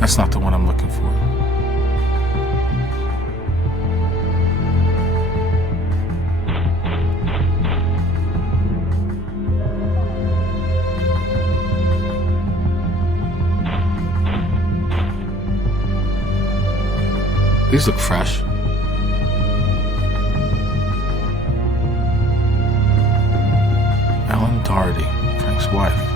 That's not the one I'm looking for. These look fresh. Ellen Doherty, Frank's wife.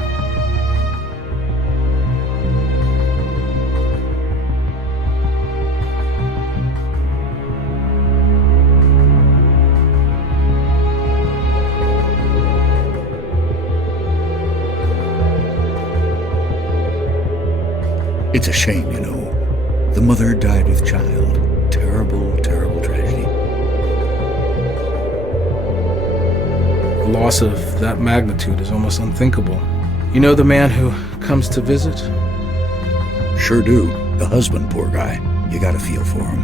It's a shame, you know. The mother died with child. Terrible, terrible tragedy. A loss of that magnitude is almost unthinkable. You know the man who comes to visit? Sure do. The husband, poor guy. You gotta feel for him.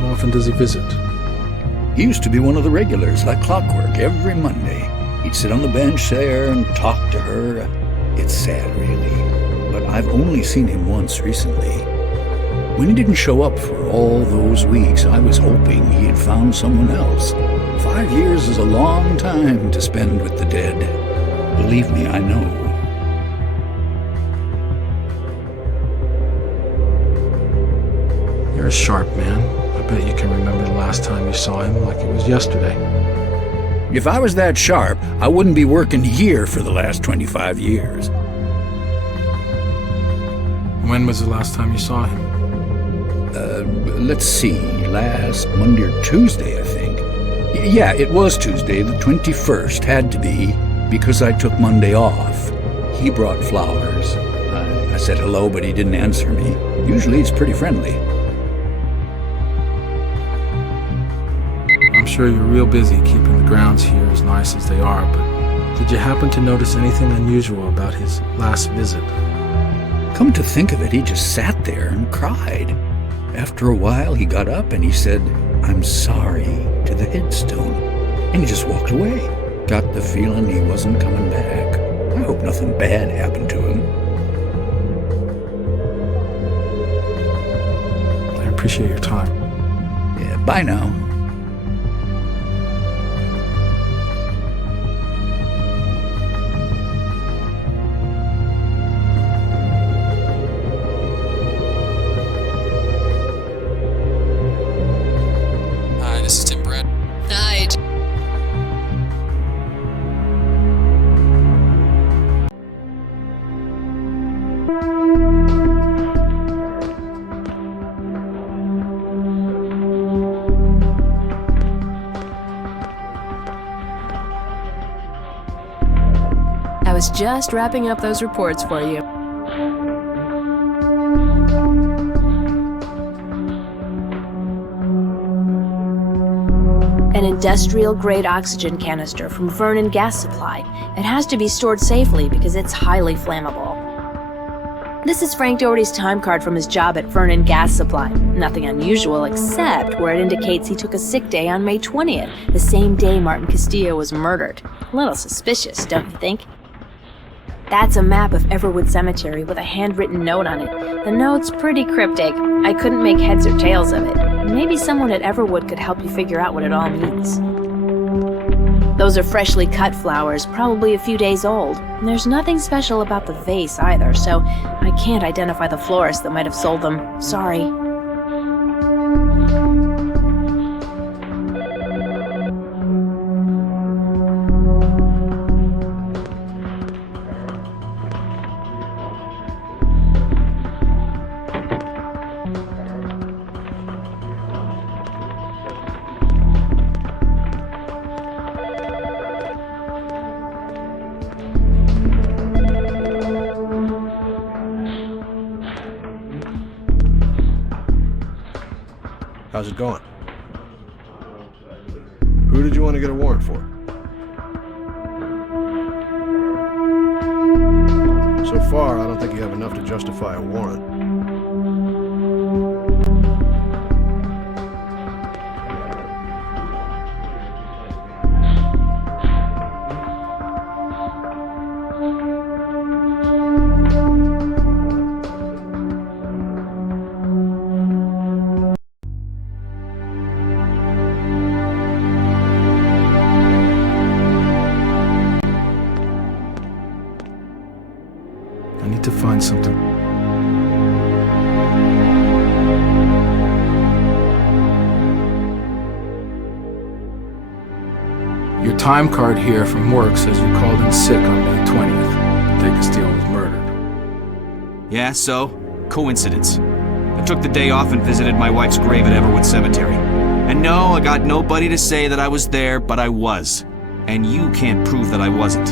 How often does he visit? He used to be one of the regulars, like clockwork, every Monday. He'd sit on the bench there and talk to her. It's sad, really, but I've only seen him once recently. When he didn't show up for all those weeks, I was hoping he had found someone else. 5 years is a long time to spend with the dead. Believe me, I know. You're a sharp man. I bet you can remember the last time you saw him like it was yesterday. If I was that sharp, I wouldn't be working here for the last 25 years. When was the last time you saw him? Let's see, last Monday or Tuesday, I think. Yeah, it was Tuesday, the 21st, had to be, because I took Monday off. He brought flowers. I said hello, but he didn't answer me. Usually it's pretty friendly. I'm sure you're real busy keeping the grounds here as nice as they are, but did you happen to notice anything unusual about his last visit? Come to think of it, he just sat there and cried. After a while, he got up and he said, "I'm sorry," to the headstone. And he just walked away. Got the feeling he wasn't coming back. I hope nothing bad happened to him. I appreciate your time. Yeah, bye now. This is Tim Brett. Hi. I was just wrapping up those reports for you. An industrial-grade oxygen canister from Vernon Gas Supply. It has to be stored safely because it's highly flammable. This is Frank Doherty's time card from his job at Vernon Gas Supply. Nothing unusual except where it indicates he took a sick day on May 20th, the same day Martin Castillo was murdered. A little suspicious, don't you think? That's a map of Everwood Cemetery with a handwritten note on it. The note's pretty cryptic. I couldn't make heads or tails of it. Maybe someone at Everwood could help you figure out what it all means. Those are freshly cut flowers, probably a few days old. And there's nothing special about the vase either, so I can't identify the florist that might have sold them. Sorry. How's it going? Who did you want to get a warrant for? So far, I don't think you have enough to justify a warrant. to find something. Your time card here from work says you called in sick on May 20th, the day Castillo was murdered. Yeah, so? Coincidence. I took the day off and visited my wife's grave at Everwood Cemetery. And no, I got nobody to say that I was there, but I was. And you can't prove that I wasn't.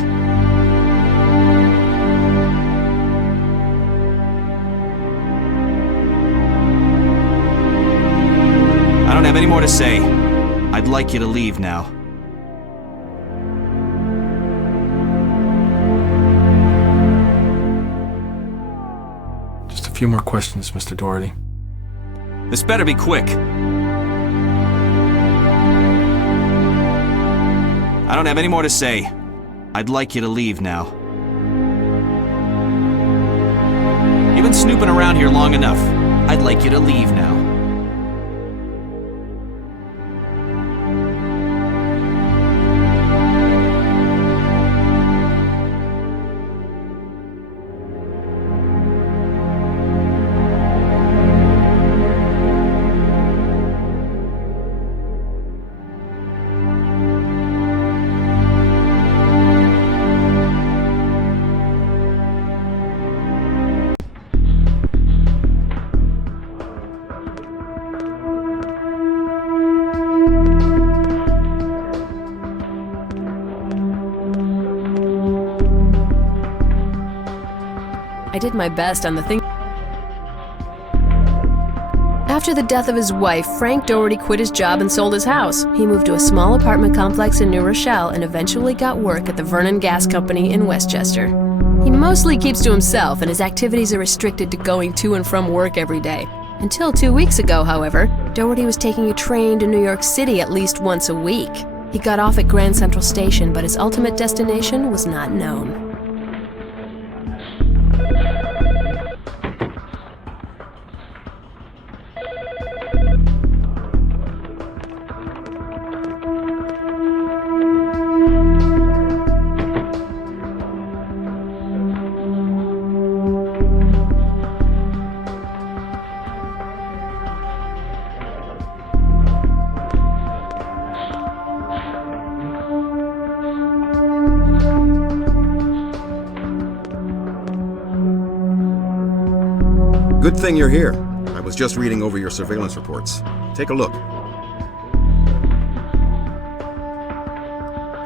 I don't have any more to say. I'd like you to leave now. Just a few more questions, Mr. Doherty. This better be quick. I don't have any more to say. I'd like you to leave now. You've been snooping around here long enough. I'd like you to leave now. I did my best on the thing. After the death of his wife, Frank Doherty quit his job and sold his house. He moved to a small apartment complex in New Rochelle and eventually got work at the Vernon Gas Company in Westchester. He mostly keeps to himself, and his activities are restricted to going to and from work every day. Until 2 weeks ago, however, Doherty was taking a train to New York City at least once a week. He got off at Grand Central Station, but his ultimate destination was not known. Good thing you're here. I was just reading over your surveillance reports. Take a look.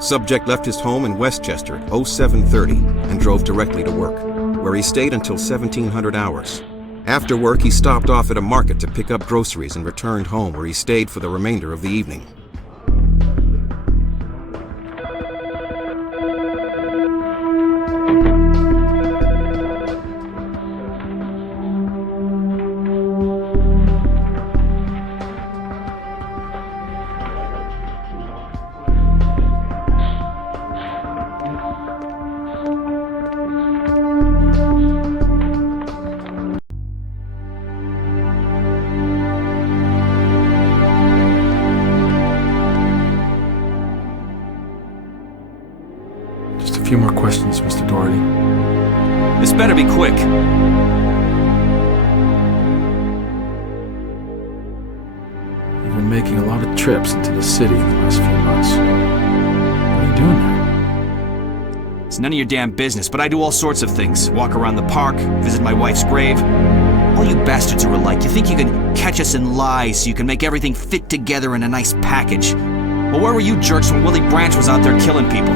Subject left his home in Westchester at 0730 and drove directly to work, where he stayed until 1700 hours. After work, he stopped off at a market to pick up groceries and returned home, where he stayed for the remainder of the evening. A few more questions, Mr. Doherty. This better be quick. You've been making a lot of trips into the city in the last few months. What are you doing now? It's none of your damn business, but I do all sorts of things. Walk around the park, visit my wife's grave. All you bastards are alike. You think you can catch us in lies so you can make everything fit together in a nice package. Well, where were you jerks when Willie Branch was out there killing people?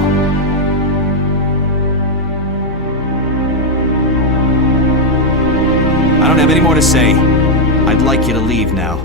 I don't have any more to say. I'd like you to leave now.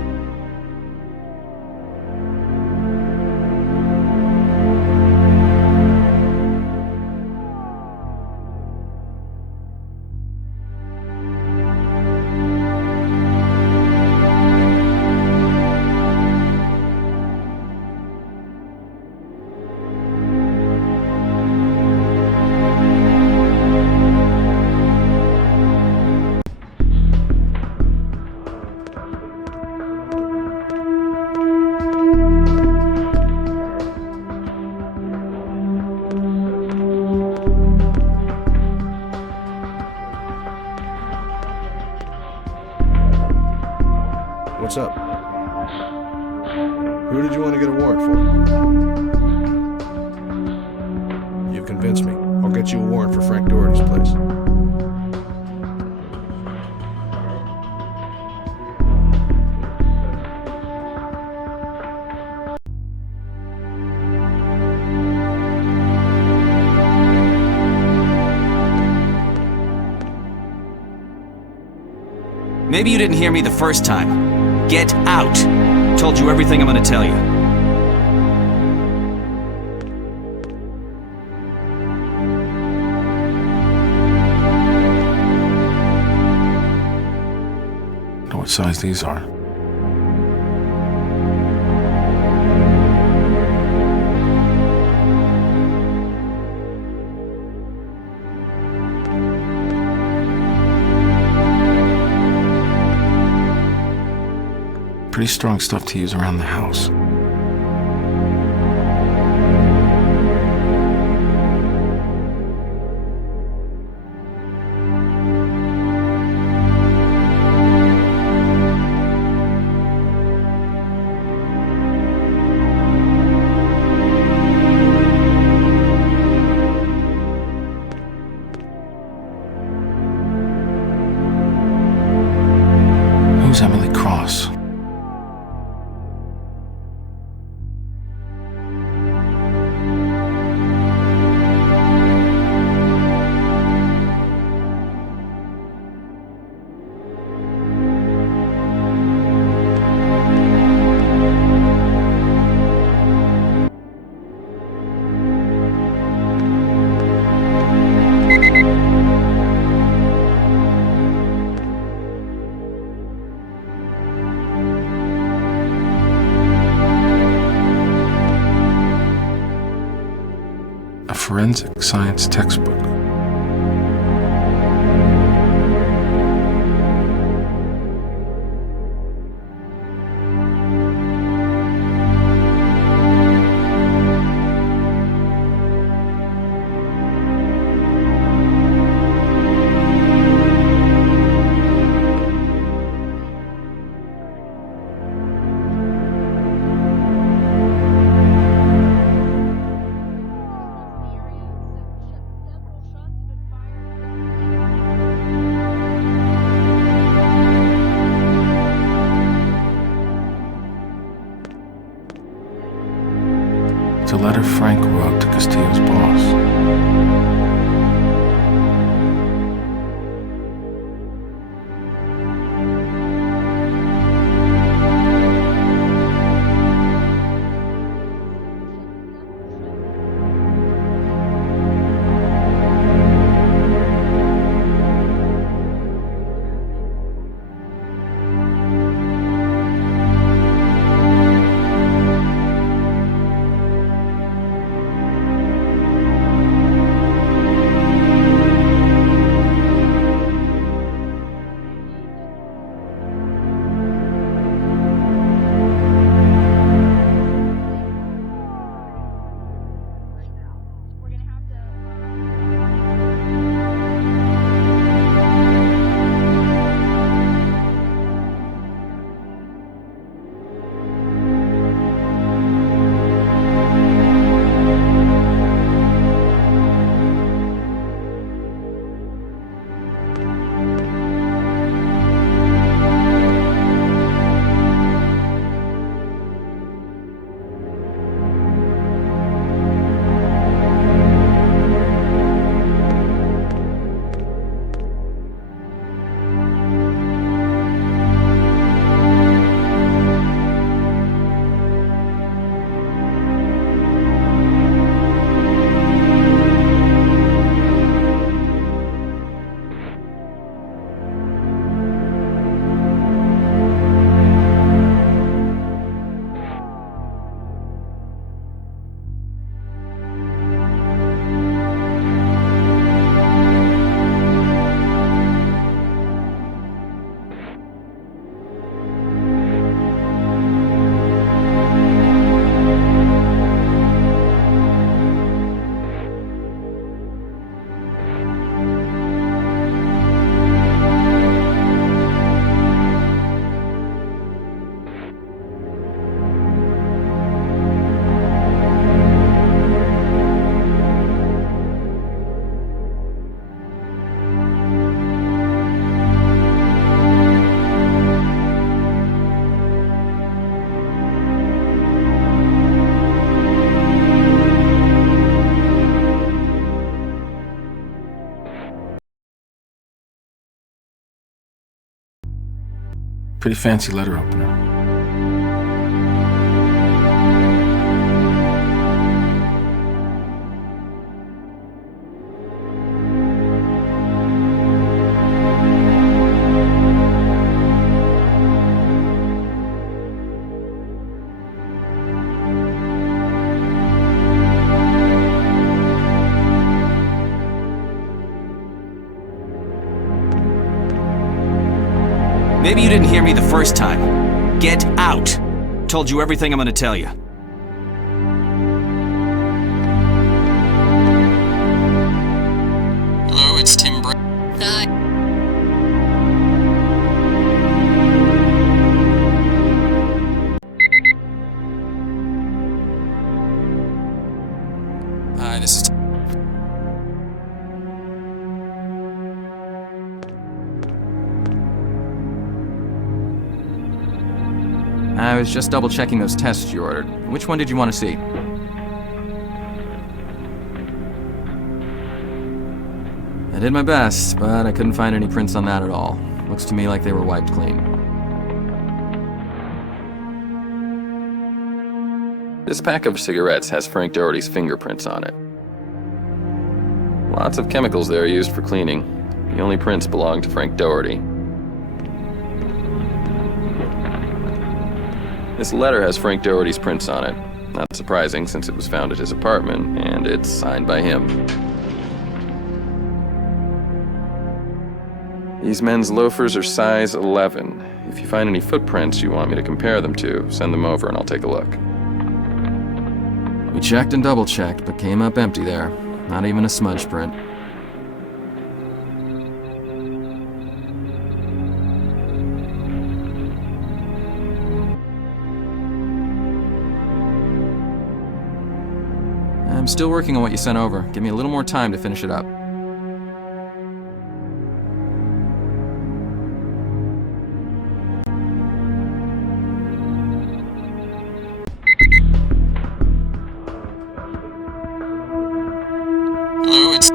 What's up? Who did you want to get a warrant for? You've convinced me. I'll get you a warrant for Frank Doherty's place. Maybe you didn't hear me the first time. Get out! Told you everything I'm gonna tell you. Know what size these are? Pretty strong stuff to use around the house. Who's Emily Cross? A forensic science textbook. It's a letter Frank wrote to Castillo's boss. Pretty fancy letter opener. Maybe you didn't hear me the first time. Get out! Told you everything I'm gonna tell you. Hello, it's Tim Brett. Hi, this is I was just double-checking those tests you ordered. Which one did you want to see? I did my best, but I couldn't find any prints on that at all. Looks to me like they were wiped clean. This pack of cigarettes has Frank Doherty's fingerprints on it. Lots of chemicals there used for cleaning. The only prints belong to Frank Doherty. This letter has Frank Doherty's prints on it. Not surprising, since it was found at his apartment, and it's signed by him. These men's loafers are size 11. If you find any footprints you want me to compare them to, send them over and I'll take a look. We checked and double-checked, but came up empty there. Not even a smudge print. I'm still working on what you sent over. Give me a little more time to finish it up. Hello, it's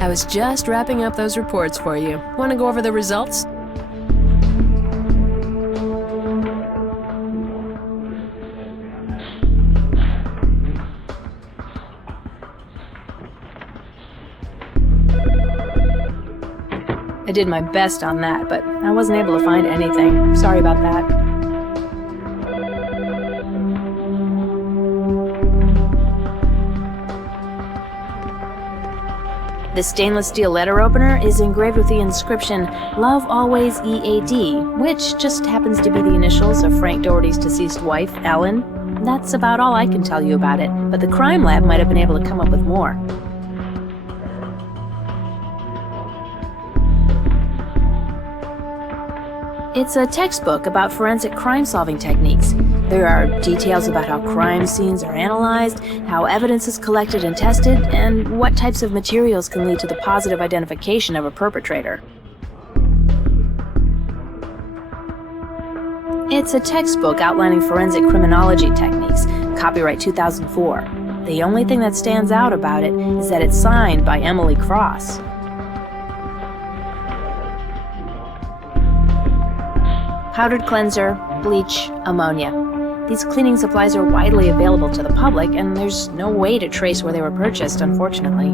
I was just wrapping up those reports for you. Want to go over the results? I did my best on that, but I wasn't able to find anything. Sorry about that. The stainless steel letter opener is engraved with the inscription, Love Always EAD, which just happens to be the initials of Frank Doherty's deceased wife, Ellen. That's about all I can tell you about it, but the crime lab might have been able to come up with more. It's a textbook about forensic crime-solving techniques. There are details about how crime scenes are analyzed, how evidence is collected and tested, and what types of materials can lead to the positive identification of a perpetrator. It's a textbook outlining forensic criminology techniques, copyright 2004. The only thing that stands out about it is that it's signed by Emily Cross. Powdered cleanser, bleach, ammonia. These cleaning supplies are widely available to the public, and there's no way to trace where they were purchased, unfortunately.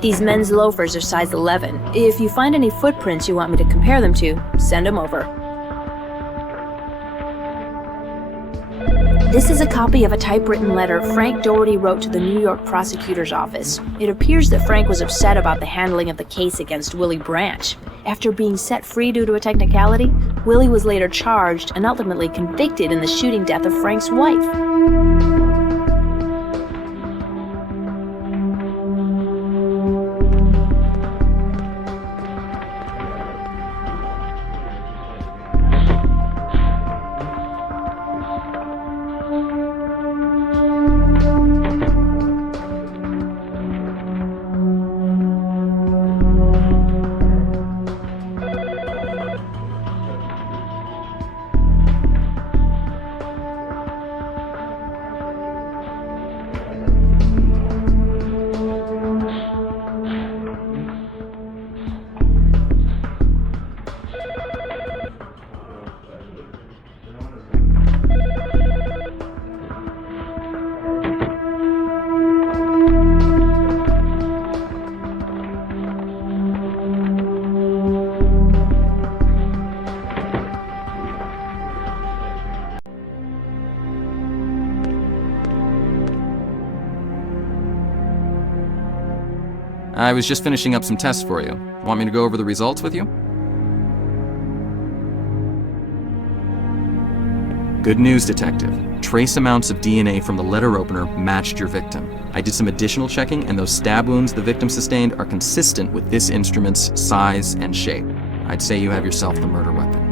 These men's loafers are size 11. If you find any footprints you want me to compare them to, send them over. This is a copy of a typewritten letter Frank Doherty wrote to the New York prosecutor's office. It appears that Frank was upset about the handling of the case against Willie Branch. After being set free due to a technicality, Willie was later charged and ultimately convicted in the shooting death of Frank's wife. I was just finishing up some tests for you. Want me to go over the results with you? Good news, Detective. Trace amounts of DNA from the letter opener matched your victim. I did some additional checking, and those stab wounds the victim sustained are consistent with this instrument's size and shape. I'd say you have yourself the murder weapon.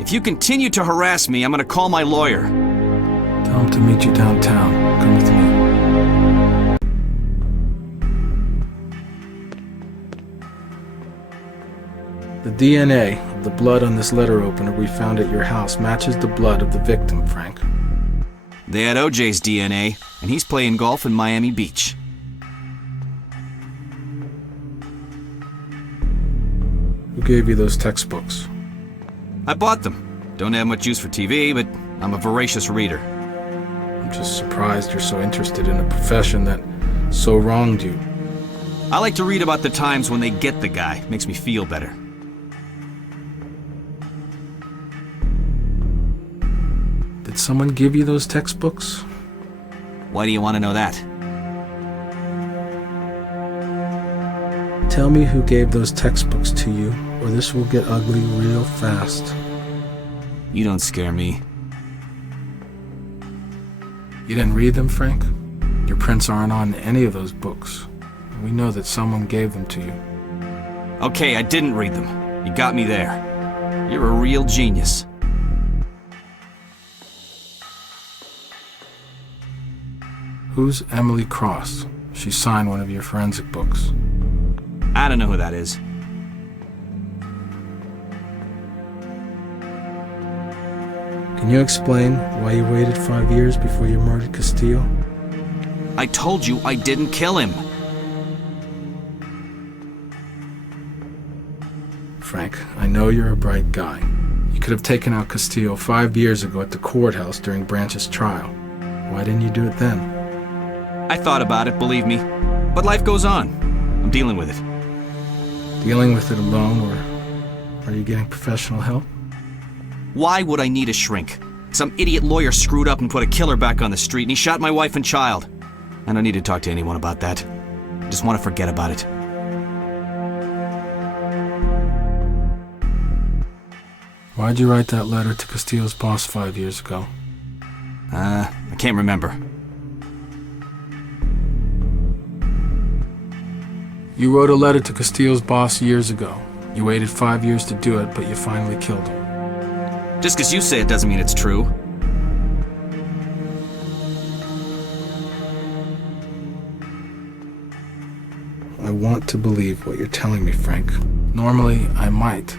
If you continue to harass me, I'm gonna call my lawyer. Tell him to meet you downtown. Come with me. The DNA of the blood on this letter opener we found at your house matches the blood of the victim, Frank. They had OJ's DNA, and he's playing golf in Miami Beach. Who gave you those textbooks? I bought them. Don't have much use for TV, but I'm a voracious reader. I'm just surprised you're so interested in a profession that so wronged you. I like to read about the times when they get the guy. Makes me feel better. Did someone give you those textbooks? Why do you want to know that? Tell me who gave those textbooks to you, or this will get ugly real fast. You don't scare me. You didn't read them, Frank? Your prints aren't on any of those books. We know that someone gave them to you. Okay, I didn't read them. You got me there. You're a real genius. Who's Emily Cross? She signed one of your forensic books. I don't know who that is. Can you explain why you waited 5 years before you murdered Castillo? I told you I didn't kill him. Frank, I know you're a bright guy. You could have taken out Castillo 5 years ago at the courthouse during Branch's trial. Why didn't you do it then? I thought about it, believe me. But life goes on. I'm dealing with it. Dealing with it alone, or are you getting professional help? Why would I need a shrink? Some idiot lawyer screwed up and put a killer back on the street, and he shot my wife and child. I don't need to talk to anyone about that. I just want to forget about it. Why'd you write that letter to Castillo's boss 5 years ago? I can't remember. You wrote a letter to Castillo's boss years ago. You waited 5 years to do it, but you finally killed him. Just because you say it doesn't mean it's true. I want to believe what you're telling me, Frank. Normally, I might,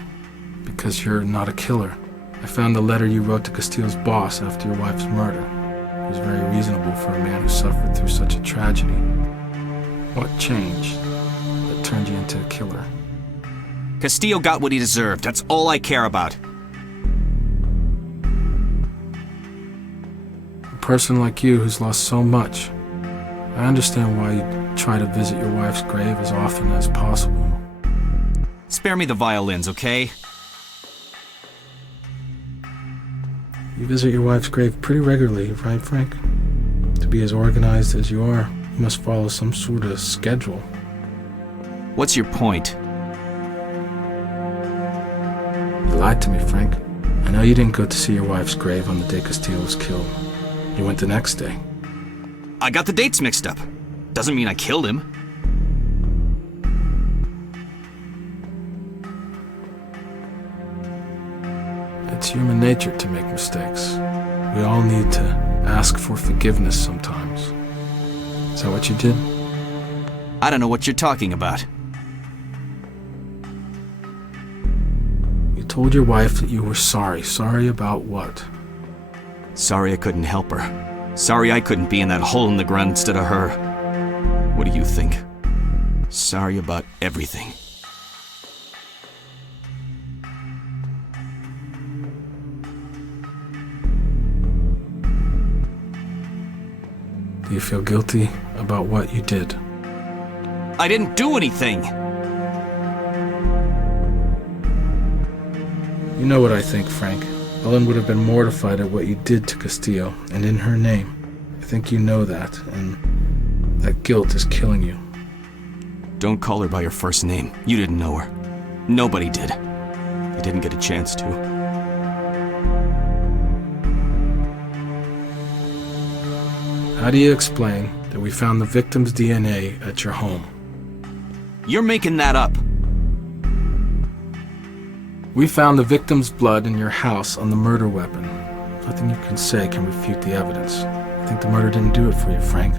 because you're not a killer. I found the letter you wrote to Castillo's boss after your wife's murder. It was very reasonable for a man who suffered through such a tragedy. What changed that turned you into a killer? Castillo got what he deserved. That's all I care about. A person like you who's lost so much, I understand why you try to visit your wife's grave as often as possible. Spare me the violins, okay? You visit your wife's grave pretty regularly, right, Frank? To be as organized as you are, you must follow some sort of schedule. What's your point? You lied to me, Frank. I know you didn't go to see your wife's grave on the day Castillo was killed. You went the next day. I got the dates mixed up. Doesn't mean I killed him. It's human nature to make mistakes. We all need to ask for forgiveness sometimes. Is that what you did? I don't know what you're talking about. You told your wife that you were sorry. Sorry about what? Sorry I couldn't help her. Sorry I couldn't be in that hole in the ground instead of her. What do you think? Sorry about everything. Do you feel guilty about what you did? I didn't do anything! You know what I think, Frank. Ellen would have been mortified at what you did to Castillo, and in her name. I think you know that, and that guilt is killing you. Don't call her by her first name. You didn't know her. Nobody did. I didn't get a chance to. How do you explain that we found the victim's DNA at your home? You're making that up. We found the victim's blood in your house on the murder weapon. Nothing you can say can refute the evidence. I think the murder didn't do it for you, Frank.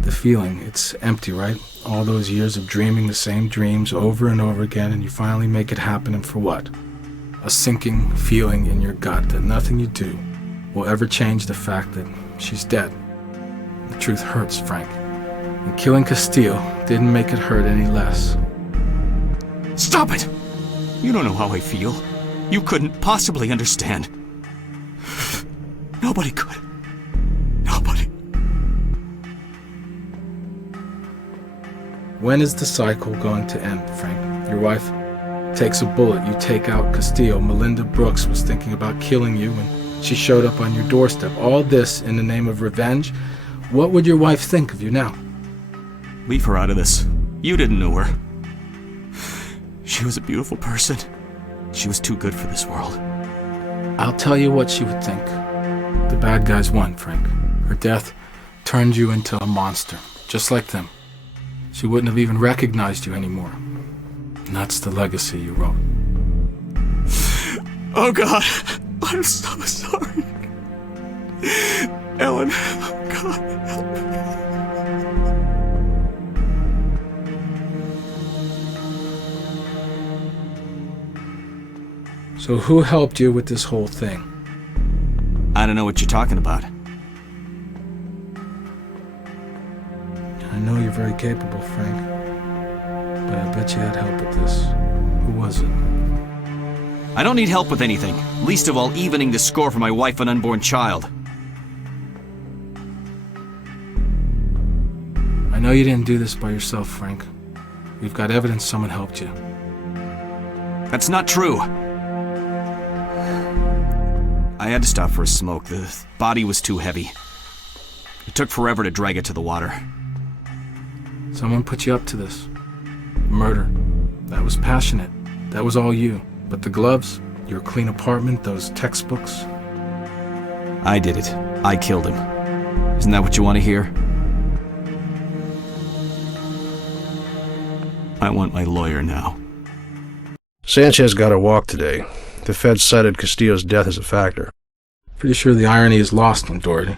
The feeling, it's empty, right? All those years of dreaming the same dreams over and over again, and you finally make it happen, and for what? A sinking feeling in your gut that nothing you do will ever change the fact that she's dead. The truth hurts, Frank. And killing Castillo didn't make it hurt any less. Stop it! You don't know how I feel. You couldn't possibly understand. Nobody could. Nobody. When is the cycle going to end, Frank? Your wife takes a bullet, you take out Castillo. Melinda Brooks was thinking about killing you when she showed up on your doorstep. All this in the name of revenge? What would your wife think of you now? Leave her out of this. You didn't know her. She was a beautiful person. She was too good for this world. I'll tell you what she would think. The bad guys won, Frank. Her death turned you into a monster, just like them. She wouldn't have even recognized you anymore. And that's the legacy you wrote. Oh God, I'm so sorry. Ellen, oh God, help me. So who helped you with this whole thing? I don't know what you're talking about. I know you're very capable, Frank. But I bet you had help with this. Who was it? I don't need help with anything. Least of all, evening the score for my wife and unborn child. I know you didn't do this by yourself, Frank. We've got evidence someone helped you. That's not true. I had to stop for a smoke. The body was too heavy. It took forever to drag it to the water. Someone put you up to this. Murder. That was passionate. That was all you. But the gloves, your clean apartment, those textbooks. I did it. I killed him. Isn't that what you want to hear? I want my lawyer now. Sanchez got a walk today. The feds cited Castillo's death as a factor. Pretty sure the irony is lost on Doherty.